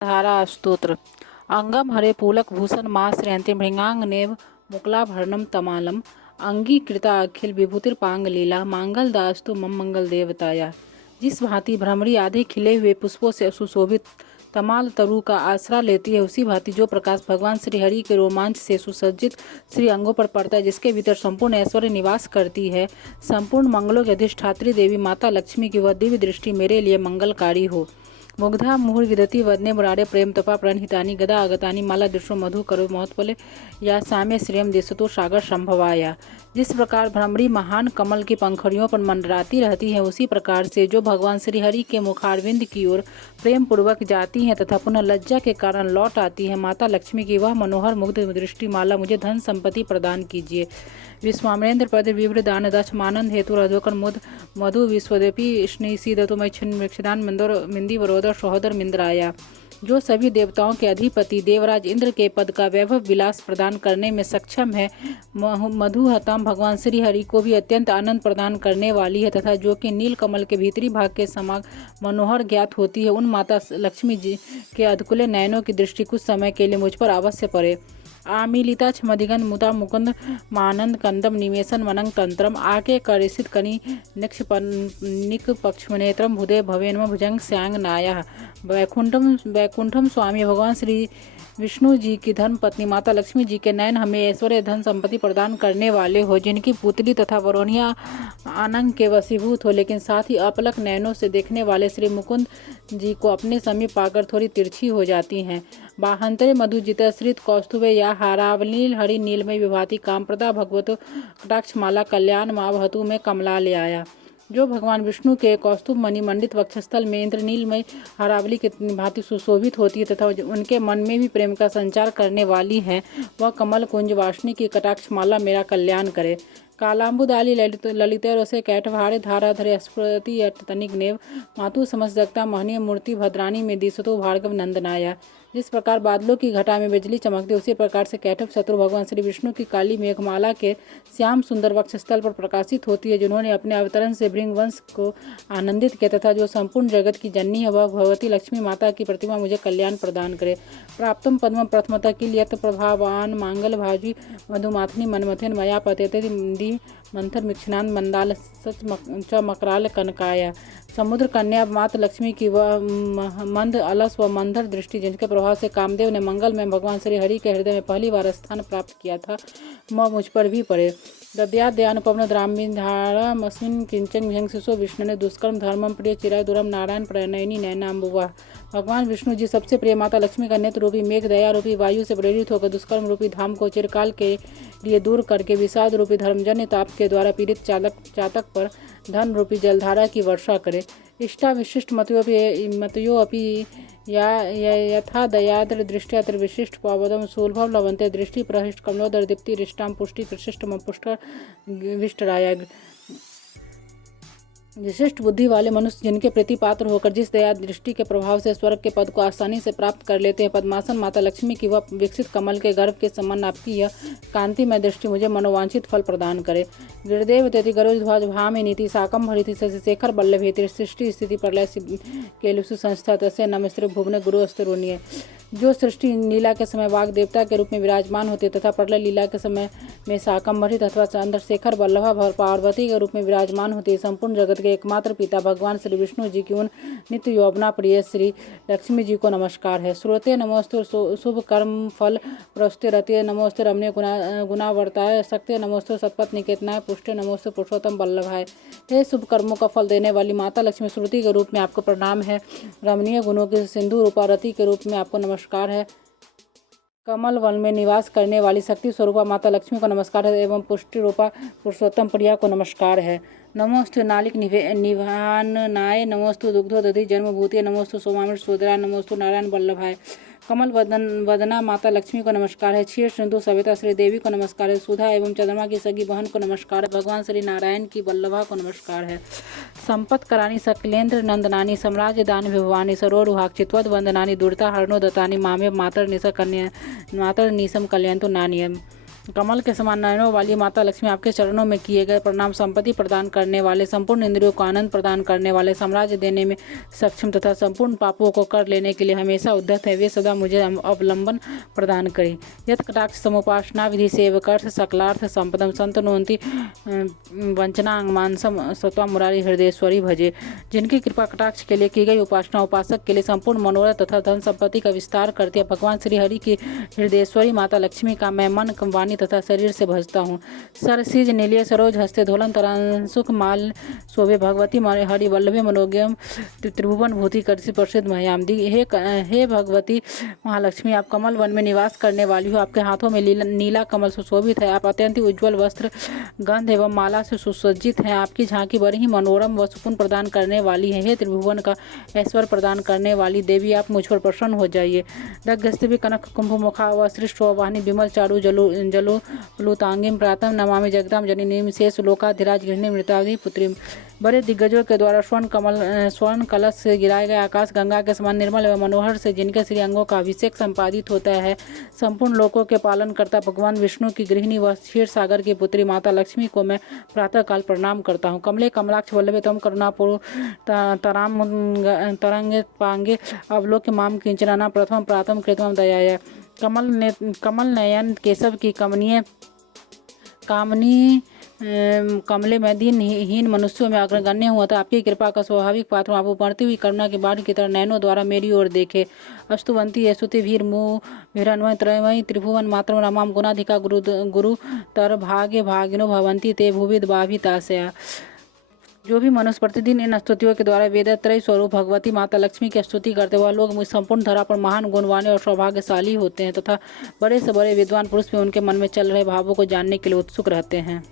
धारा स्तोत्र अंगम हरे पूलक भूषण माश्रयन्ति भृंगांगनेव मुक्लाभरणम तमालम अंगीकृता अखिल विभूतिर्पांग लीला मांगल दास्तु मम मंगल देवताया। जिस भांति भ्रमरी आधे खिले हुए पुष्पों से सुशोभित तमाल तरु का आसरा लेती है, उसी भांति जो प्रकाश भगवान श्री हरि के रोमांच से सुसज्जित श्री अंगों पर पड़ता है, जिसके भीतर संपूर्ण ऐश्वर्य निवास करती है, संपूर्ण मंगलों की अधिष्ठात्री देवी माता लक्ष्मी की वह दिव्य दृष्टि मेरे लिए मंगलकारी हो। मुग्धा मुहुर विदति वदने मुरारे प्रेम तपा प्रणहितानि गदा आगतानि माला दृशो मधु करो महोत्पले या साम्य श्रेयम देशतो सागर संभवाया। जिस प्रकार भ्रमरी महान कमल की पंखड़ियों पर मंडराती रहती है, उसी प्रकार से जो भगवान श्री हरि के मुखारविंद की ओर प्रेम पूर्वक जाती हैं तथा पुनः लज्जा के कारण लौट आती है, माता लक्ष्मी की वह मनोहर मुग्ध दृष्टि माला मुझे धन संपत्ति प्रदान कीजिए। विश्वामरेंद्र पद विवृ दान दक्ष मानंद हेतु रधोकर मुद मधु विश्वदेपी स्नेहीदतु मई छिन्न मृक्षदान मिंदोर मिंदी वरोदर सहोदर मिंद्राया। जो सभी देवताओं के अधिपति देवराज इंद्र के पद का वैभव विलास प्रदान करने में सक्षम है, मधुहताम भगवान श्री हरि को भी अत्यंत आनंद प्रदान करने वाली है तथा जो कि नील कमल के भीतरी भाग के समान मनोहर ज्ञात होती है, उन माता लक्ष्मी जी के अधकुले नयनों की दृष्टि कुछ समय के लिए मुझ पर अवश्य पड़े। आमीलिता छमदिगन मुदा मुकुंद मानंद कंदम निमेशन मनंग तंत्रम आके करिसित कनि निक पक्षनेत्रम भुदे भवेन्म भुजंग स्यांग नाया। वैकुंठम स्वामी भगवान श्री विष्णु जी की धर्म पत्नी माता लक्ष्मी जी के नयन हमें ऐश्वर्य धन संपत्ति प्रदान करने वाले हो, जिनकी पुतली तथा वरोनिया आनंद के वशीभूत हो, लेकिन साथ ही अपलक नयनों से देखने वाले श्री मुकुंद जी को अपने समीप पाकर थोड़ी तिरछी हो जाती हैं। बाहंतरे मधुजितश्रित कौस्तुभे या हारावलील हरि नीलमय विभाति कामप्रदा भगवतो कटाक्षमाला कल्याण मावहतु में कमला ले आया। जो भगवान विष्णु के कौस्तुभ मणि मंडित वक्षस्थल में इंद्रनीलमय हरावली के भांति सुशोभित होती है तथा उनके मन में भी प्रेम का संचार करने वाली है, वह कमल कुंज वासनी की कटाक्षमाला मेरा कल्याण करे। कालाम्बुदाली ललितरसे कैटभारे धाराधरे स्फुरति तनिग्नेव मातु समस्तजगता महनीय मूर्ति भद्राणी में दिशतो भार्गव नंदनाया। जिस प्रकार बादलों की घटा में बिजली चमकती, उसी प्रकार से कैटभ शत्रु भगवान श्री विष्णु की काली मेघमाला के श्याम सुंदर वक्षस्थल पर प्रकाशित होती है, जिन्होंने अपने अवतरण से भृंग वंश को आनंदित किया तथा जो संपूर्ण जगत की जननी है, वह भगवती लक्ष्मी माता की प्रतिमा मुझे कल्याण प्रदान करे। प्राप्तम पद्म प्रथमता किल यत प्रभावान मांगल भाजी मधुमाथनी मनमथेन मया पतेते दी मंथर मिक्षनान मंदाल सच मकराल कनकाया। समुद्र कन्या माता लक्ष्मी की वह मंद अलस व मंदर दृष्टि, जिनके प्रभाव से कामदेव ने मंगल में भगवान श्री हरि के हृदय में पहली बार स्थान प्राप्त किया था, वह मुझ पर भी पड़े। दद्याद्यानुपम्न द्रामिधारा मस्मिन किंचन विहंसिसो विष्णु ने दुष्कर्म धर्मम प्रिय चिराय दुरम नारायण प्रणयनी नैनाम्बुवा। भगवान विष्णु जी सबसे प्रिय माता लक्ष्मी का नेत्र रूपी मेघ दया रूपी वायु से प्रेरित होकर दुष्कर्म रूपी धाम को चिरकाल के लिए दूर करके विषाद रूपी धर्मजन्य ताप के द्वारा पीड़ित चातक पर धन रूपी जलधारा की वर्षा करे। इष्टा विशिष्ट मतयो अपि या यथा दयाद्र दृष्टिया विशिष्ट पावदम सुलभम लवंते दृष्टि प्रहिष्ट कमलोदर दीप्ति रिष्टाम पुष्टि कृषिष्ट पुष्ट विष्टराया। विशिष्ट बुद्धि वाले मनुष्य जिनके प्रति पात्र होकर जिस दया दृष्टि के प्रभाव से स्वर्ग के पद को आसानी से प्राप्त कर लेते हैं, पद्मासन माता लक्ष्मी की वह विकसित कमल के गर्भ के समान आपकी यह कांतिमय दृष्टि मुझे मनोवांछित फल प्रदान करे। गिरदेव तेति गरुध्वज भामी नीति साकम भरिति शशिशेखर बल्लभेति सृष्टि स्थिति प्रलय केलुषु संस्था तस्य नमस्ते भुवने गुरु अस्तरुणीय। जो सृष्टि लीला के समय वाग देवता के रूप में विराजमान होते तथा प्रलय लीला के समय में साकम्भरित अथवा चंद्रशेखर वल्लभा पार्वती के रूप में विराजमान होते, संपूर्ण जगत के एकमात्र पिता भगवान श्री विष्णु जी की उन नित्य यौवना प्रिय श्री लक्ष्मी जी को नमस्कार है। श्रोते नमोस्तु शुभ कर्म फल प्रस्तुते रते नमोस्तु रमणीय गुणावर्ताय शक्ति नमोस्तु सतपथ निकेतनाय पुष्टे नमोस्तु पुरुषोत्तम वल्लभाय। हे शुभ कर्मों का फल देने वाली माता लक्ष्मी, श्रुति के रूप में आपको प्रणाम है। रमणीय गुणों के सिंधु रूपा रति के रूप में आपको नमस्कार है। कमल वन में निवास करने वाली शक्ति स्वरूपा माता लक्ष्मी को नमस्कार है एवं पुष्टि रूपा पुरुषोत्तम प्रिया को नमस्कार है। नमोस्तु नालिक निभाननाय नमोस्तु दुग्धो दधि जन्मभूति नमोस्तु सोमामिर सोदराय नमोस्तु नारायण वल्लभाय। कमल वदना माता लक्ष्मी को नमस्कार है। क्षीर सिंधु सविता श्री देवी को नमस्कार है। सुधा एवं चंद्रमा की सगी बहन को नमस्कार है। भगवान श्री नारायण की वल्लभा को नमस्कार है। संपत करानी सकलेन्द्र नंदनानी साम्राज्य दान विभवानी सरोरुहाक चित्वद वंदनानी दुर्ता हरणो दत्तानी मामे मातर निशम कल्याण तो नानियम। कमल के समान नयनों वाली माता लक्ष्मी आपके चरणों में किए गए प्रणाम। संपत्ति प्रदान करने वाले, संपूर्ण इंद्रियों को आनंद प्रदान करने वाले, साम्राज्य देने में सक्षम तथा संपूर्ण पापों को कर लेने के लिए हमेशा उद्यत है, वे सदा मुझे अवलंबन प्रदान करें। यत कटाक्ष समुपासना विधि सेवकर्थ सकलार्थ संपदम संतनोन्ति वंचनांग मानसम सत्वा मुरारी हृदयेश्वरी भजे। जिनकी कृपा कटाक्ष के लिए की गई उपासना उपासक के लिए संपूर्ण मनोरथ तथा धन संपत्ति का विस्तार करती है। भगवान श्री हरि की हृदयेश्वरी माता लक्ष्मी का मैं मन, वाणी तथा शरीर से भजता हूँ। सरसिज नीलिय सरोज हस्ते धोलन तरन सुख माल शोभे भगवती हरि वल्लभे मनोज्ञम त्रिभुवन भूति करसी प्रसिद्ध महयाम दी। हे भगवती महालक्ष्मी, आप कमल वन में निवास करने वाली हो। आपके हाथों में नीला कमल सुशोभित है। आप अत्यंत उज्ज्वल वस्त्र, गंध एवं माला से सुसज्जित हैं। आपकी झांकी बड़ी ही मनोरम व सुकून प्रदान करने वाली है। हे त्रिभुवन का ऐश्वर्य प्रदान करने वाली देवी, आप मुझ पर प्रसन्न हो जाइए। दग्धस्ति कनक कुंभ मुखा व सृष्ट वाहिनी विमल चारु जलो प्लुतांगिम प्रातम नमामि जगदाम जननीम शेष लोकाधिराज गृहिणी मृतावधि पुत्री। बड़े दिग्गजों के द्वारा स्वर्ण कलश से गिराए गए आकाश गंगा के समान निर्मल एवं मनोहर से जिनके श्री अंगों का अभिषेक संपादित होता है, संपूर्ण लोकों के पालन करता भगवान विष्णु की गृहिणी व क्षीर सागर की पुत्री माता लक्ष्मी को मैं प्रातः काल प्रणाम करता हूँ। कमले कमलाक्ष वल्लभे तम करुणापुरु तराम तरंगे पांगे अवलोक माम किंचना प्रथम प्रातम कृतम दयाय। कमल नयन केशव की कामनी कमले में दीनहीन मनुष्यों में अग्रगण्य हुआ था। आपकी कृपा का स्वाभाविक पात्र आप बढ़ती हुई करुणा की बाढ़ की तरह नयनों द्वारा मेरी ओर देखे। अस्तुवंती स्तुति भीर मुँह भिरन्वय त्रयमयी त्रिभुवन मात्र नमाम गुणाधिका गुरु तर भाग्य भागिनो भवंती ते भूविद बाभिताशया। जो भी मनुष्य प्रतिदिन इन स्तुतियों के द्वारा वेदत्रय स्वरूप भगवती माता लक्ष्मी की स्तुति करते हुए लोग मुझ संपूर्ण धरा पर महान गुणवान और सौभाग्यशाली होते हैं तथा बड़े से बड़े विद्वान पुरुष भी उनके मन में चल रहे भावों को जानने के लिए उत्सुक रहते हैं।